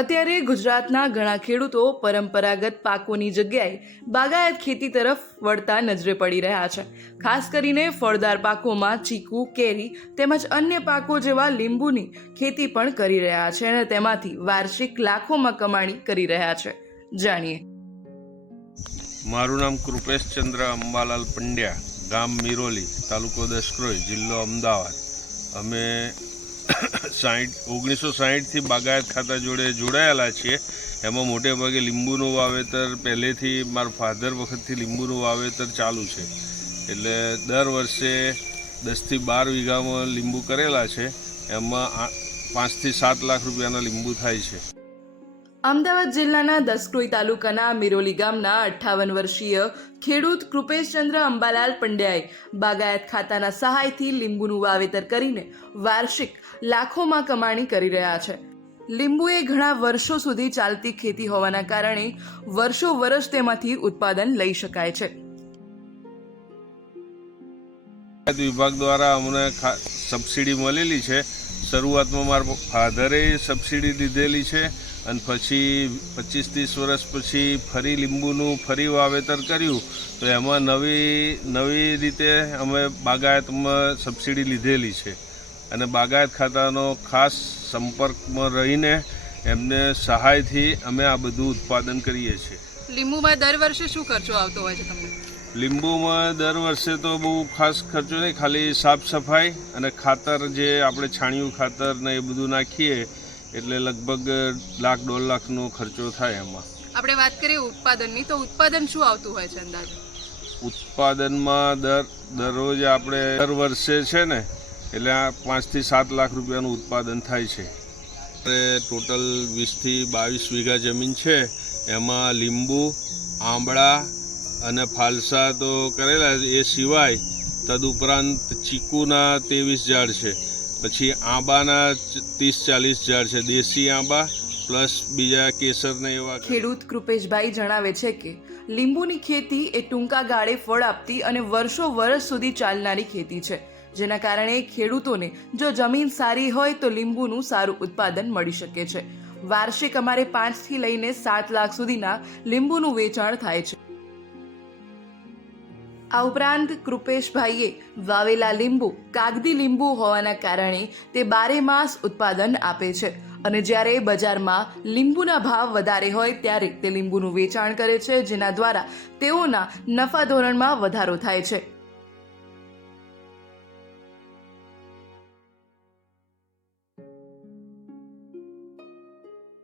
અત્યારે ગુજરાતના ઘણા ખેડૂતો પરંપરાગત પાકોની જગ્યાએ બાગાયત ખેતી તરફ વળતા નજરે પડી રહ્યા છે। ખાસ કરીને ફળદાર પાકોમાં ચીકુ, કેરી તેમજ અન્ય પાકો જેવા લીંબુની ખેતી પણ કરી રહ્યા છે અને તેમાંથી વાર્ષિક લાખોમાં કમાણી કરી રહ્યા છે। જાણીએ। મારું નામ કૃપેશ ચંદ્ર અંબાલાલ પંડ્યા, ગામ મિરોલી, તાલુકો દસક્રોઈ, જિલ્લો અમદાવાદ। અમે 1960થી બાગાયત ખાતા જોડે જોડાયેલા છીએ। એમાં મોટે ભાગે લીંબુનું વાવેતર પહેલેથી મારા ફાધર વખતથી લીંબુનું વાવેતર ચાલુ છે, એટલે દર વર્ષે 10થી 12 વીઘામાં લીંબુ કરેલા છે। એમાં 5 થી 7 લાખ રૂપિયાના લીંબુ થાય છે। અમદાવાદ જિલ્લાના દસક્રોઈ તાલુકાના મિરોલી ગામના 58 વર્ષીય ખેડૂત કૃપેશચંદ્ર અંબાલાલ પંડ્યાએ બાગાયત ખાતાના સહાયથી લીંબુનું વાવેતર કરીને વાર્ષિક લાખોમાં કમાણી કરી રહ્યા છે। લીંબુ એ ઘણા વર્ષો સુધી ચાલતી ખેતી હોવાના કારણે વર્ષો વર્ષ તેમાંથી ઉત્પાદન લઈ શકાય છે। વિભાગ દ્વારા અમને સબસિડી મળેલી છે। શરૂઆતમાં મારા ફાધરે સબસિડી લીધેલી છે અને પછી 25-30 વર્ષ પછી ફરી લીંબુનું ફરી વાવેતર કર્યું, તો એમાં નવી રીતે અમે બાગાયતમાં સબસિડી લીધેલી છે અને બાગાયત ખાતાનો ખાસ સંપર્કમાં રહીને એમને સહાયથી અમે આ બધું ઉત્પાદન કરીએ છીએ। લીંબુમાં દર વર્ષે શું ખર્ચો આવતો હોય છે તમને? લીંબુમાં દર વર્ષે તો બહુ ખાસ ખર્ચો નહીં, ખાલી સાફ સફાઈ અને ખાતર જે આપણે છાણિયું ખાતર ને એ બધું નાખીએ એટલે લગભગ 1 લાખ 1.5 લાખનો ખર્ચો થાય। એમાં આપણે વાત કરીએ ઉત્પાદનની, તો ઉત્પાદન શું આવતું હોય છે અંદાજે? ઉત્પાદનમાં દરરોજ આપણે દર વર્ષે છે ને એટલે 5 થી 7 લાખ રૂપિયાનું ઉત્પાદન થાય છે। ટોટલ 20 થી 22 વીઘા જમીન છે, એમાં લીંબુ, આંબળા અને ફાલસા તો કરેલા, એ સિવાય તદુપરાંત ચીકુના 23 ઝાડ છે, પછી આંબાના 30-40 ઝાડ છે, દેશી આંબા પ્લસ બીજા કેસરને એવા। ખેડૂત કૃપેશભાઈ જણાવે છે કે લીંબુની ખેતી એ ટૂંકા ગાળે ફળ આપતી અને વર્ષો વર્ષ સુધી ચાલનારી ખેતી છે, જેના કારણે ખેડૂતોને જો જમીન સારી હોય તો લીંબુનું સારું ઉત્પાદન મળી શકે છે। વાર્ષિક અમારે 5 થી લઈને 7 લાખ સુધીના લીંબુનું વેચાણ થાય છે। આ ઉપરાંત કૃપેશભાઈએ વાવેલા લીંબુ કાગદી લીંબુ હોવાના કારણે તે 12 માસ ઉત્પાદન આપે છે અને જ્યારે બજારમાં લીંબુના ભાવ વધારે હોય ત્યારે તે લીંબુનું વેચાણ કરે છે, જેના દ્વારા તેઓના નફા ધોરણમાં વધારો થાય છે।